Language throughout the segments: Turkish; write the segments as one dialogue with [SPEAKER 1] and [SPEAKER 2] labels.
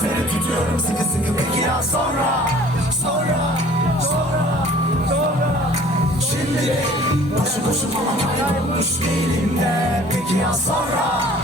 [SPEAKER 1] Seni tutuyorum sıkı sıkı peki ya sonra Sonra Sonra Sonra. Şimdi Başı koşum ama kaybolmuş değilimde Peki ya Sonra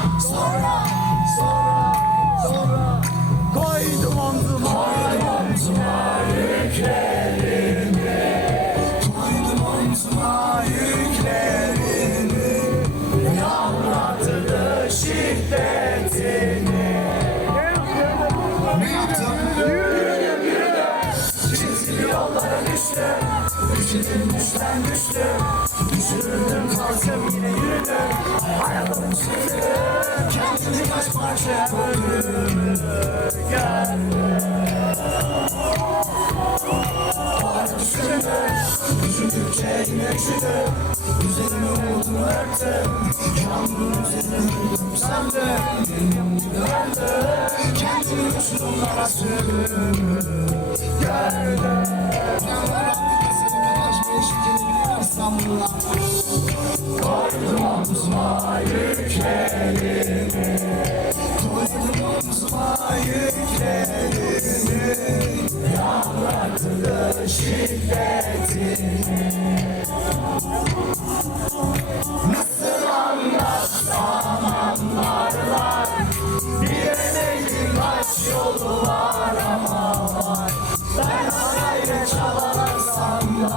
[SPEAKER 1] Üşüdüm düşten düştüm Düşürdüm kalktım yine yürüdüm Hayatım çıktı Kendimi kaç parçaya böldüm Geldim Hayat düşündü Düşündükçe yine üşüdüm Üzerime umudumu örttüm Yağmurun üzerine yürüdüm sandım Benim gibi öldüm Kendimi uçurumlara sürdüm Gördüm İstanbul'a Koydum omzuma yüklerimi Koydum omzuma yüklerimi Yavrattı şiddetini Nasıl anlatsam anlarlar Bilemedim kaç yolu var ama var Ben arayla çabalarsam da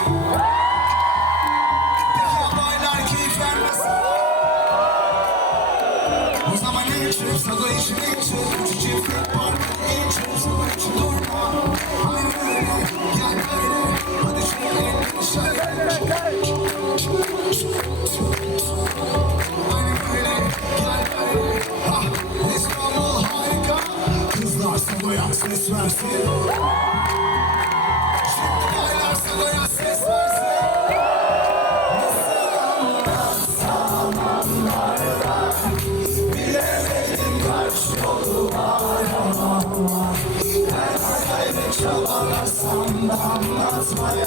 [SPEAKER 1] Kızlar Sago'ya ses versin hayali çabalarsam da anlatmaya